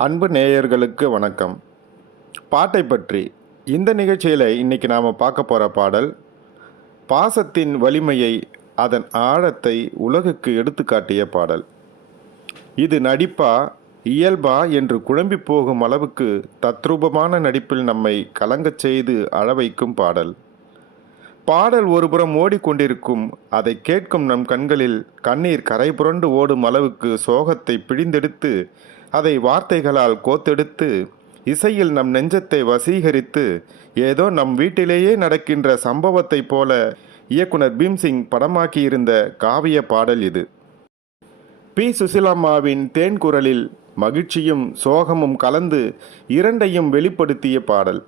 அன்பு நேயர்களுக்கு வணக்கம். பாட்டை பற்றி இந்த நிகழ்ச்சியில் இன்னைக்கு நாம் பார்க்க போகிற பாடல் பாசத்தின் வலிமையை, அதன் ஆழத்தை உலகுக்கு எடுத்துக்காட்டிய பாடல். இது நடிப்பா இயல்பா என்று குழம்பி போகும் அளவுக்கு தத்ரூபமான நடிப்பில் நம்மை கலங்கச் செய்து அழவைக்கும் பாடல். பாடல் ஒருபுறம் ஓடிக்கொண்டிருக்கும், அதை கேட்கும் நம் கண்களில் கண்ணீர் கரை புரண்டு ஓடும் அளவுக்கு சோகத்தை பிழிந்தெடுத்து அதை வார்த்தைகளால் கோத்தெடுத்து இசையில் நம் நெஞ்சத்தை வசீகரித்து ஏதோ நம் வீட்டிலேயே நடக்கின்ற சம்பவத்தை போல இயக்குனர் பீம்சிங் படமாக்கியிருந்த காவிய பாடல் இது. பி. சுசிலாம்மாவின் தேன் குரலில் மகிழ்ச்சியும் சோகமும் கலந்து இரண்டையும் வெளிப்படுத்திய பாடல்.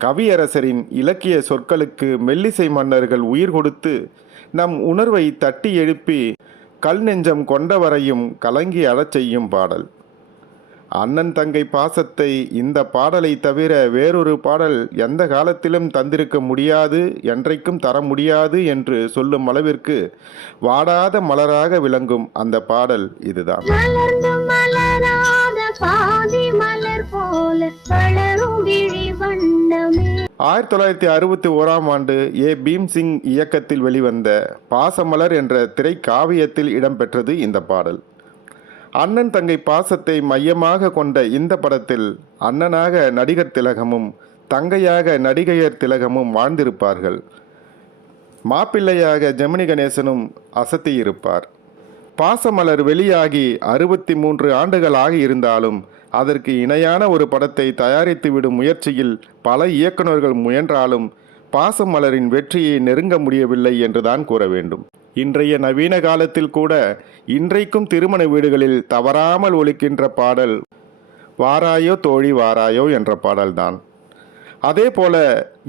கவியரசரின் இலக்கிய சொற்களுக்கு மெல்லிசை மன்னர்கள் உயிர் கொடுத்து நம் உணர்வை தட்டி எழுப்பி கல் நெஞ்சம் கொண்டவரையும் கலங்கி அழச் செய்யும் பாடல். அண்ணன் தங்கை பாசத்தை இந்த பாடலை தவிர வேறொரு பாடல் எந்த காலத்திலும் தந்திருக்க முடியாது, என்றைக்கும் தர முடியாது என்று சொல்லும் அளவிற்கு வாடாத மலராக விளங்கும் அந்த பாடல் இதுதான். 1961ஆம் ஆண்டு ஏ. பீம்சிங் இயக்கத்தில் வெளிவந்த பாசமலர் என்ற திரைக்காவியத்தில் இடம்பெற்றது இந்த பாடல். அண்ணன் தங்கை பாசத்தை மையமாக கொண்ட இந்த படத்தில் அண்ணனாக நடிகர் திலகமும் தங்கையாக நடிகையர் திலகமும் வாழ்ந்திருப்பார்கள். மாப்பிள்ளையாக ஜெமினி கணேசனும் அசத்தியிருப்பார். பாசமலர் வெளியாகி 63 ஆண்டுகளாக இருந்தாலும் அதற்கு இணையான ஒரு படத்தை தயாரித்துவிடும் முயற்சியில் பல இயக்குநர்கள் முயன்றாலும் பாசமலரின் வெற்றியை நெருங்க முடியவில்லை என்றுதான் கூற வேண்டும். இன்றைய நவீன காலத்தில் கூட இன்றைக்கும் திருமண வீடுகளில் தவறாமல் ஒலிக்கின்ற பாடல் வாராயோ தோழி வாராயோ என்ற பாடல்தான். அதே போல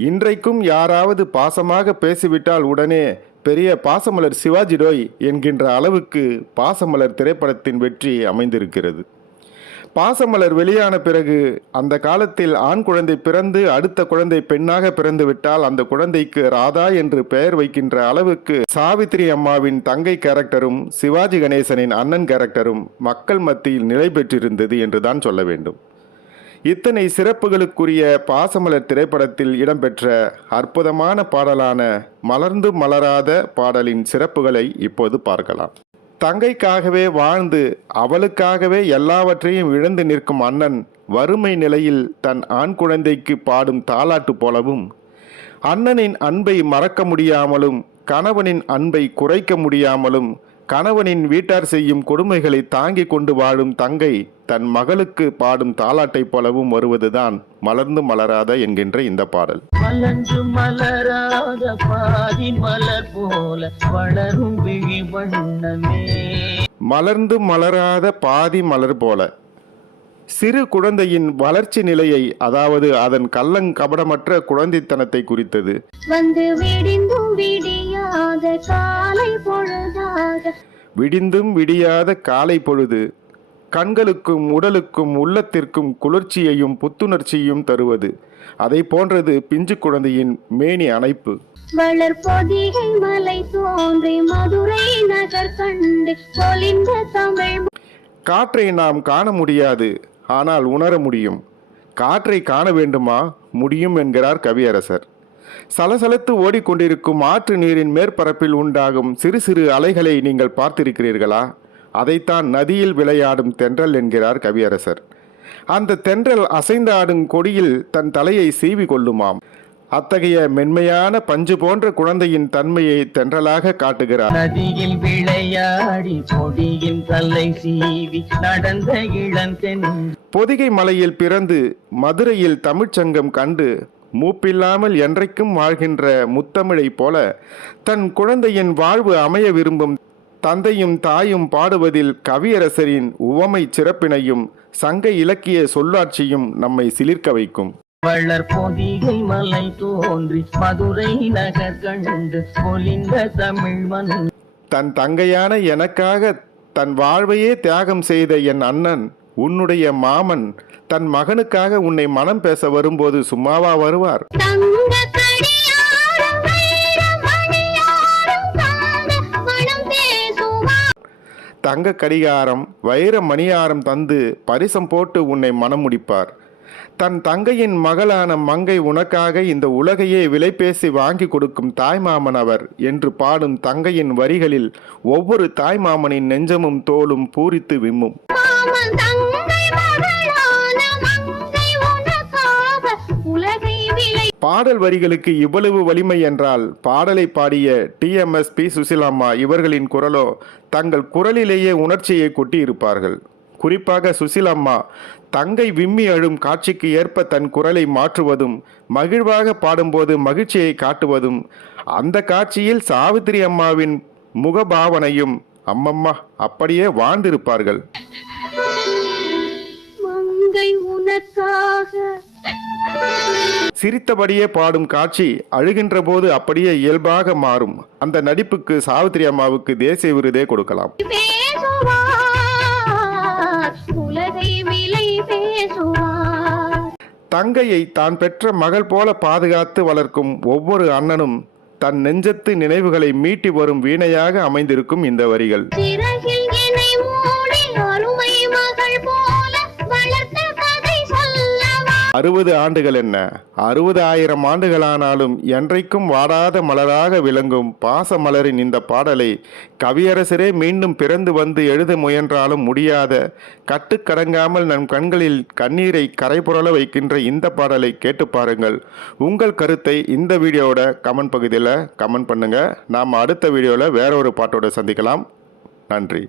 இன்றைக்கும் யாராவது பாசமாக பேசிவிட்டால் உடனே பெரிய பாசமலர் சிவாஜி டோய் என்கின்ற அளவுக்கு பாசமலர் திரைப்படத்தின் வெற்றி அமைந்திருக்கிறது. பாசமலர் வெளியான பிறகு அந்த காலத்தில் ஆண் குழந்தை பிறந்து அடுத்த குழந்தை பெண்ணாக பிறந்து விட்டால் அந்த குழந்தைக்கு ராதா என்று பெயர் வைக்கின்ற அளவுக்கு சாவித்திரி அம்மாவின் தங்கை கேரக்டரும் சிவாஜி கணேசனின் அண்ணன் கேரக்டரும் மக்கள் மத்தியில் நிலை பெற்றிருந்தது என்றுதான் சொல்ல வேண்டும். இத்தனை சிறப்புகளுக்குரிய பாசமலர் திரைப்படத்தில் இடம்பெற்ற அற்புதமான பாடலான மலர்ந்து மலராத பாடலின் சிறப்புகளை இப்போது பார்க்கலாம். தங்கைக்காகவே வாழ்ந்து அவளுக்காகவே எல்லாவற்றையும் இழந்து நிற்கும் அண்ணன் வறுமை நிலையில் தன் ஆண் குழந்தைக்கு பாடும் தாலாட்டு போலவும், அண்ணனின் அன்பை மறக்க முடியாமலும் கணவனின் அன்பை குறைக்க முடியாமலும் கணவனின் வீட்டார் செய்யும் கொடுமைகளை தாங்கிக் கொண்டு வாழும் தங்கை தன் மகளுக்கு பாடும் தாலாட்டை போலவும் வருவதுதான் மலர்ந்து மலராத என்கின்ற இந்த பாடல். மலர்ந்து மலராத பாதி மலர் போல வளரும் விழி வண்ணமே. மலர்ந்து மலராத பாதி மலர் போல சிறு குழந்தையின் வளர்ச்சி நிலையை, அதாவது அதன் கள்ளங்கபடமற்ற குழந்தைத்தனத்தை குறித்தது. வந்து விடிந்தும் விடியாத காலை பொழுதாக, விடிந்தும் விடியாத காலை பொழுது கண்களுக்கும் உடலுக்கும் உள்ளத்திற்கும் குளிர்ச்சியையும் புத்துணர்ச்சியும் தருவது. அதை போன்றது பிஞ்சு குழந்தையின் மேனி அணைப்பு. வளர் பொதிகை மலை தோன்றி மதுரை நகர் கண்டு பொலிந்த தமிழ். காற்றை நாம் காண முடியாது, ஆனால் உணர முடியும். காற்றை காண வேண்டுமா? முடியும் என்கிறார் கவியரசர். சலசலத்து ஓடிக்கொண்டிருக்கும் ஆற்று நீரின் மேற்பரப்பில் உண்டாகும் சிறு சிறு அலைகளை நீங்கள் பார்த்திருக்கிறீர்களா? அதைத்தான் நதியில் விளையாடும் தென்றல் என்கிறார் கவியரசர். அந்த தென்றல் அசைந்தாடும் கொடியில் தன் தலையை சீவி கொள்ளுமாம். அத்தகைய மென்மையான பஞ்சு போன்ற குழந்தையின் தன்மையை தென்றலாக காட்டுகிறார். நதியில் விளையாடி பொடியின் தலை சீவி நடந்த இளந்தென். பொதிகை மலையில் பிறந்து மதுரையில் தமிழ்ச்சங்கம் கண்டு மூப்பில்லாமல் என்றைக்கும் வாழ்கின்ற முத்தமிழை போல தன் குழந்தையின் வாழ்வு அமைய விரும்பும் தந்தையும் தாயும் பாடுவதில் கவியரசரின் உவமை சிறப்பினையும் சங்க இலக்கிய சொல்லாட்சியும் நம்மை சிலிர்க்க வைக்கும். வளர் பொதிகை மலை தோன்றி மதுரை நகர் கண்டு பொலிந்த தமிழ் மண். தன் தங்கையான எனக்காக தன் வாழ்வையே தியாகம் செய்த என் அண்ணன், உன்னுடைய மாமன், தன் மகனுக்காக உன்னை மனம் பேச வரும்போது சும்மாவா வருவார்? தங்க கடிகாரம் வைர மணியாரம் தந்து பரிசம் போட்டு உன்னை மனம் முடிப்பார். தன் தங்கையின் மகளான மங்கை உனக்காக இந்த உலகையே விலை பேசி வாங்கி கொடுக்கும் தாய்மாமன் அவர் என்று பாடும் தங்கையின் வரிகளில் ஒவ்வொரு தாய்மாமனின் நெஞ்சமும் தோளும் பூரித்து விம்மும். மாமன் தங்கை மகளான மங்கை உனக்காக உலகை விலை. பாடல் வரிகளுக்கு இவ்வளவு வலிமை என்றால் பாடலை பாடிய TMS பி. சுசிலாம்மா இவர்களின் குரலோ தங்கள் குரலிலேயே உணர்ச்சியை கொட்டி இருப்பார்கள். குறிப்பாக சுசிலாம்மா தங்கை விம்மி அழும் காட்சிக்கு ஏற்ப தன் குரலை மாற்றுவதும் மகிழ்வாக பாடும்போது மகிழ்ச்சியை காட்டுவதும் அந்த காட்சியில் சாவித்திரி அம்மாவின் முகபாவனையும் அம்மம்மா அப்படியே வாழ்ந்திருப்பார்கள். மங்கை உனக்காக. சிரித்தபடியே பாடும் காட்சி அழுகின்ற போது அப்படியே இயல்பாக மாறும். அந்த நடிப்புக்கு சாவித்திரி அம்மாவுக்கு தேசிய விருதே கொடுக்கலாம். பேசுவார் உலகை விலை பேசுவார். தங்கையை தான் பெற்ற மகள் போல பாதுகாத்து வளர்க்கும் ஒவ்வொரு அண்ணனும் தன் நெஞ்சத்து நினைவுகளை மீட்டி வரும் வீணையாக அமைந்திருக்கும் இந்த வரிகள். சிறகில் என்னை மூடி அருமை மகள் போல வளர்த்த கதை சொல்லவா. 60 ஆண்டுகள் என்ன, 60,000 ஆண்டுகளானாலும் என்றைக்கும் வாடாத மலராக விளங்கும் பாச மலரின் இந்த பாடலை கவியரசரே மீண்டும் பிறந்து வந்து எழுத முயன்றாலும் முடியாத, கட்டுக்கடங்காமல் நம் கண்களில் கண்ணீரை கரைபுரள வைக்கின்ற இந்த பாடலை கேட்டு பாருங்கள். உங்கள் கருத்தை இந்த வீடியோவோட கமெண்ட் பகுதியில் கமெண்ட் பண்ணுங்க. நாம் அடுத்த வீடியோவில் வேற ஒரு பாட்டோட சந்திக்கலாம். நன்றி.